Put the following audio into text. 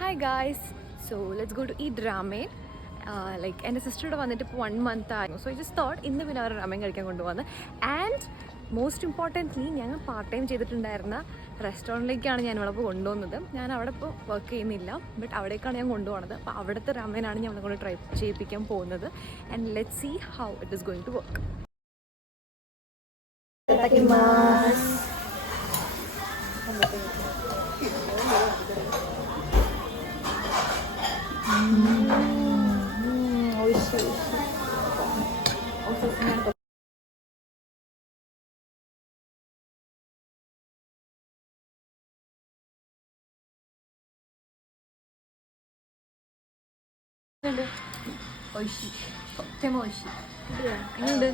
Hi guys, so let's go to eat ramen. Like എൻ്റെ സിസ്റ്ററുടെ വന്നിട്ട് ഇപ്പോൾ 1 month ആയിരുന്നു. സോ ഐ ജസ്റ്റ് തോട്ട് ഇന്ന് പിന്നെ അവർ ramen കഴിക്കാൻ കൊണ്ടുപോകുന്നത്. ആൻഡ് മോസ്റ്റ് ഇമ്പോർട്ടൻ്റ്ലി ഞങ്ങൾ പാർട്ട് ടൈം ചെയ്തിട്ടുണ്ടായിരുന്ന റെസ്റ്റോറൻറ്റിലേക്കാണ് ഞാൻ ഇവിടെ കൊണ്ടുപോകുന്നത്. ഞാൻ അവിടെ ഇപ്പോൾ വർക്ക് ചെയ്യുന്നില്ല, ബട്ട് അവിടേക്കാണ് ഞാൻ കൊണ്ടുപോകുന്നത്. അപ്പോൾ അവിടുത്തെ ramen-ആണ് ഞാൻ കൊണ്ട് ട്രൈ ചെയ്യിപ്പിക്കാൻ പോകുന്നത്. And let's see how it is going to work. എങ്ങനെയുണ്ട്?